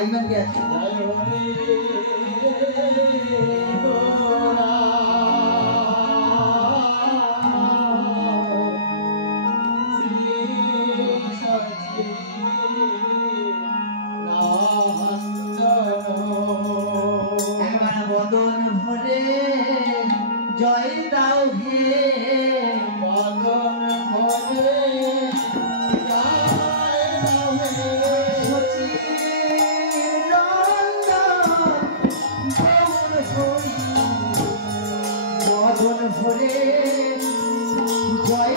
আইমান গেছে বদন ভরে জয় দাও হে বদন ভরে বদন ভরে জয়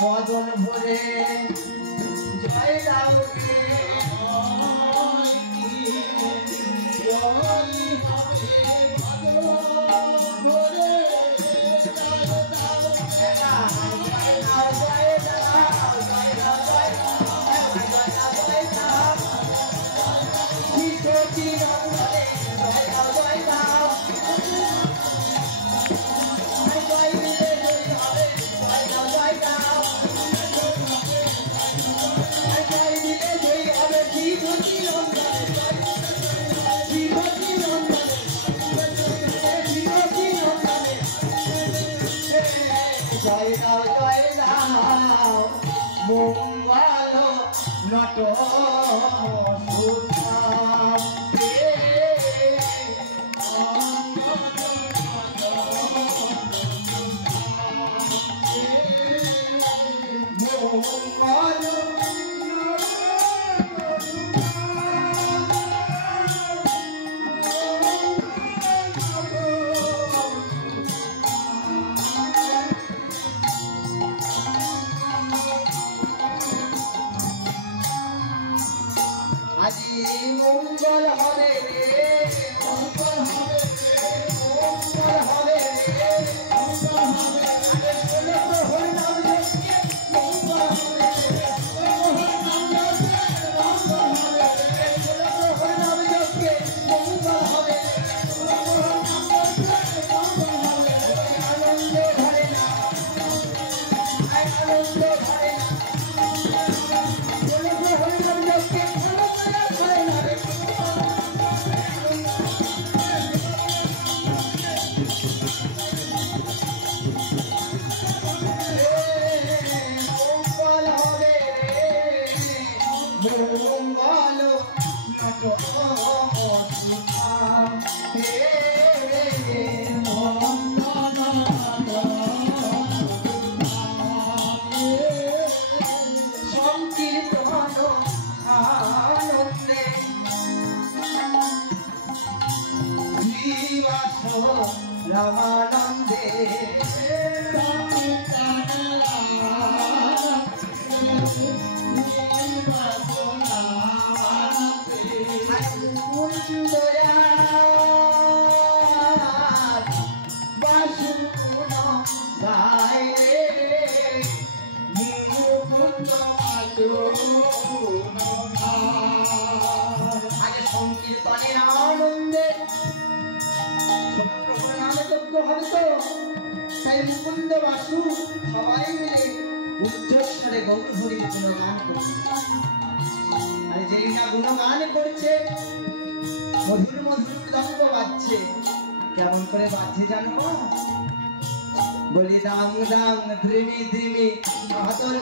বদন ভরে জয় দাও হে জয় দাও মঙ্গল নট আজি মঙ্গল হবে রে মঙ্গল হবে রে মঙ্গল হবে রে মঙ্গল হবে আরে বলে তো হল নাম জপকে মঙ্গল হবে রে হল নাম জপকে মঙ্গল হবে রে বলে তো হল নাম জপকে মঙ্গল হবে রে হল নাম জপকে মঙ্গল হবে রে আনন্দ ধরে না আনন্দ ধরে না বলে তো হল নাম জপকে মঙ্গল নট সংকীর্তন আনন্দে শ্রীবাস রামানন্দে সংকীর্তনের আনন্দে নামযজ্ঞ হবে তো তাই মুকুন্দ বাসু সবাই মিলে উচ্চস্বরে গৌরহরির গুণগান করছে। আর যেই না গুণগান করছে মধুর মধুর দম্ভ বাজছে। কেমন করে বাজছে জানো? বলি দাম দাম ধ্রিমি ধ্রিমি মাতল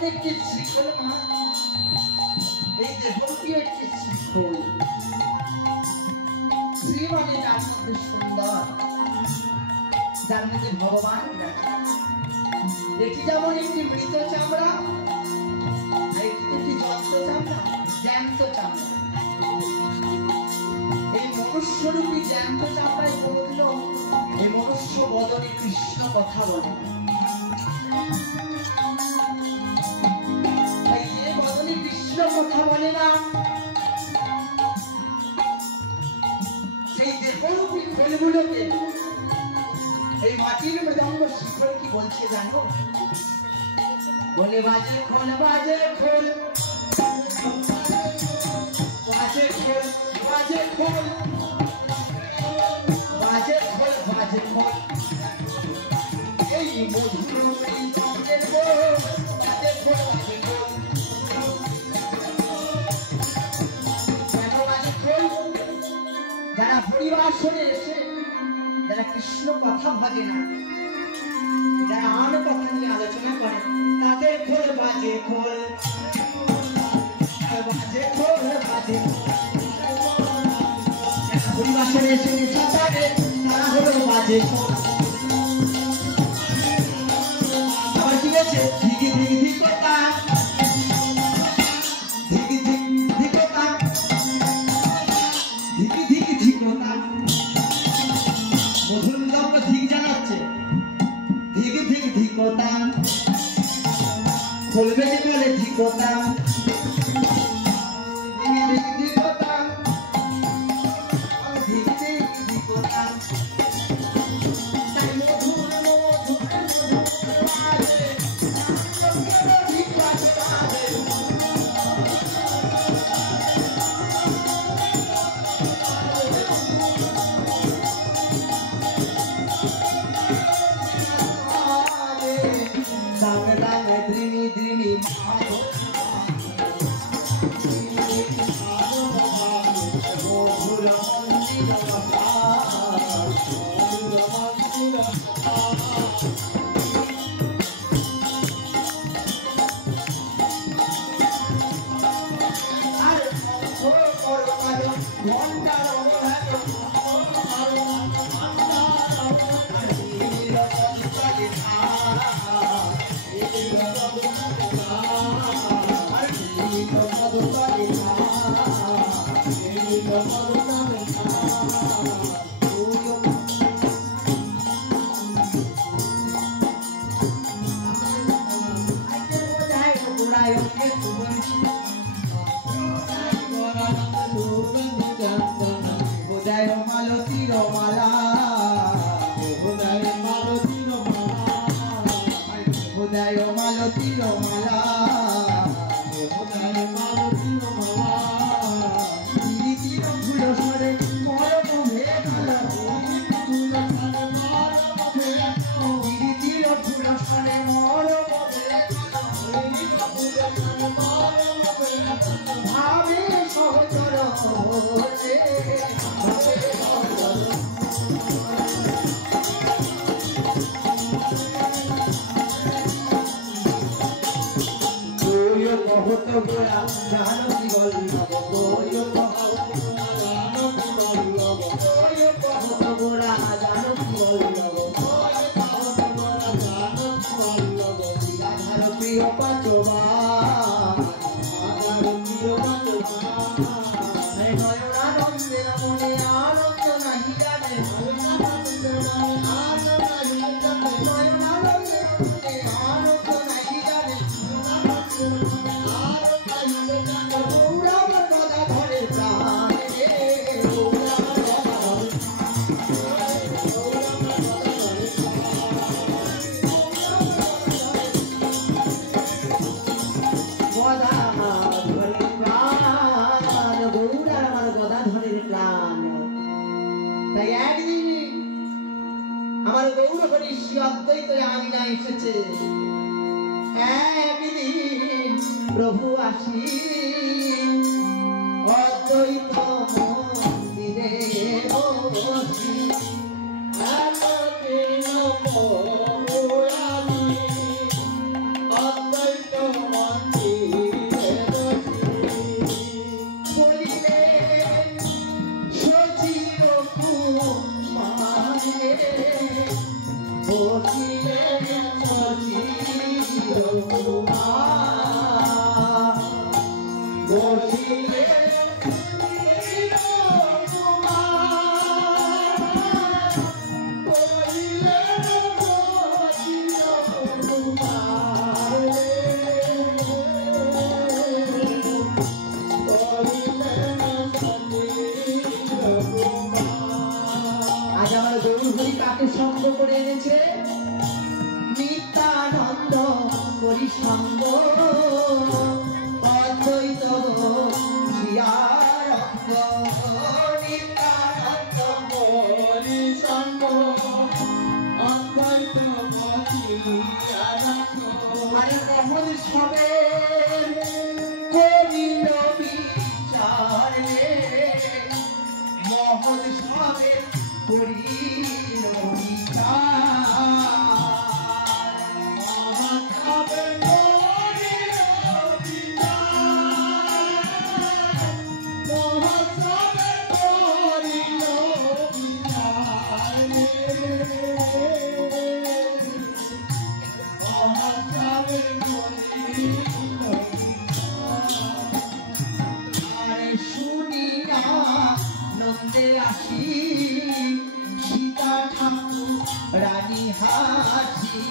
যেমন একটি শিখল মা, এই দেহটি একটি শিখল। শ্রী মানে যার মধ্যে সুন্দর, যার মধ্যে ভগবান এটি যেমন একটি মৃত চামড়া, আর এটি একটি জ্বলন্ত চামড়া, জ্যান্ত চামড়া। এই মনুষ্যরূপী জ্যান্ত চামড়ায় পড়ল, এই মনুষ্য বদনে কৃষ্ণ কথা বলে। যে বদনে কৃষ্ণ কথা বলে না, সেই দেহরূপী খোলগুলোকে এই মাটির মৃদঙ্গ শিখর কি বলছে জানো? বলে বাজে খোল, বাজে খোল, বাজে খোল, বাজে খোল, বাজে খোল, বাজে খোল, এই মধুর মৃদঙ্গের বল, বাজে খোল, বাজে খোল। কেন বাজে খোল? যারা পরিবাসনে এসে যারা কৃষ্ণ কথা ভাবে না, যারা আর কথা নিয়ে আলোচনা করে, তাদের খোল বাজে খোল, বাজে খোল, বাজে পরিবাসনে এসে সাঁতারে তারা হলো বাজে খোল। আবার কি বলছে? ধিকি ধিকি ধিকতা, ধিকি ধিকি ধিকতা, ধিকি ধিকি ধিকতা। মধুর মৃদঙ্গ ধিক জানাচ্ছে, ধিকি ধিকি ধিকতা, খোল বেজে বলে ধিকতা, ধিকি ধিকি ধিকতা, ধিকি ধিকি ধিকতা। তাই মধুর মধুর মধুর বাজে, ধিক বাজে বাজে। Dame, dame, drimi, drimi, প্রভু আসি অদ্বৈত মন্দিরে বসি অদ্বৈত সঙ্গ করে এনেছে নিত্যানন্দ পরিসঙ্গ অদ্বৈত শ্রীয়ারঙ্গ নিত্যানন্দ পরিসঙ্গ অদ্বৈত শ্রীয়ারঙ্গ আরে মহোৎসবের করিল বিচার রে মহোৎসবের করিল বিচার মহোৎসবের করিল বিচার মহোৎসবের করিল বিচার মহোৎসবের শুনিয়া নন্দে আসি সীতা ঠাকুর রানী হাসি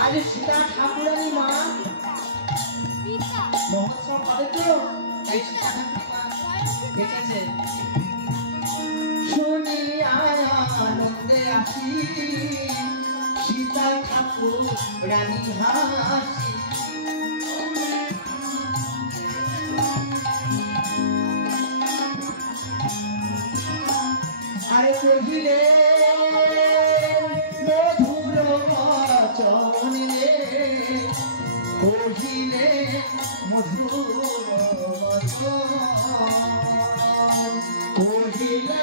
আরে সীতা ঠাকুরানী মা মহোৎসব হবে তো তাই সীতা ঠাকুর মা দেখেছে শুনিয়া আনন্দে আসি সীতা ঠাকুর রানী হাসি আরে কহিলে মধুর বচন রে কহিলে মধুর বচন কহিলে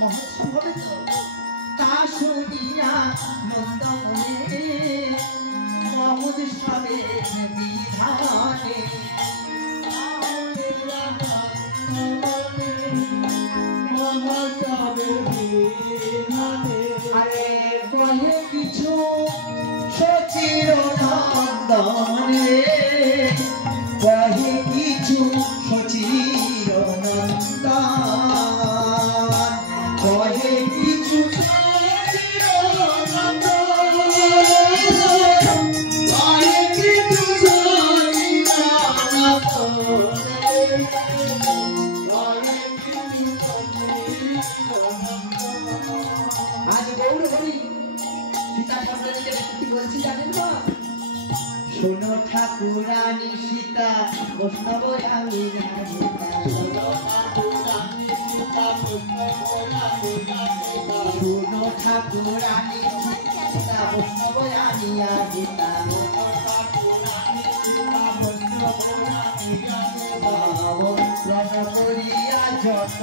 মহোৎসব হবে তো তা শুনিয়া নন্দমনে মহোৎসবের বিধানে আরে বহে কিছু সচির নন্দনে বহে কিছু সচির নন্দন বহে কিছু সচির নন্দন বহে কিছু সচির নন্দন আজ গৌর হরি সীতা ঠাকুরানীকে কি বলছি জানেন তো শোনো ঠাকুরানী সীতা বৈষ্ণব আমি শোনো ঠাকুরানী সীতা বৈষ্ণব আমি করিয়া যত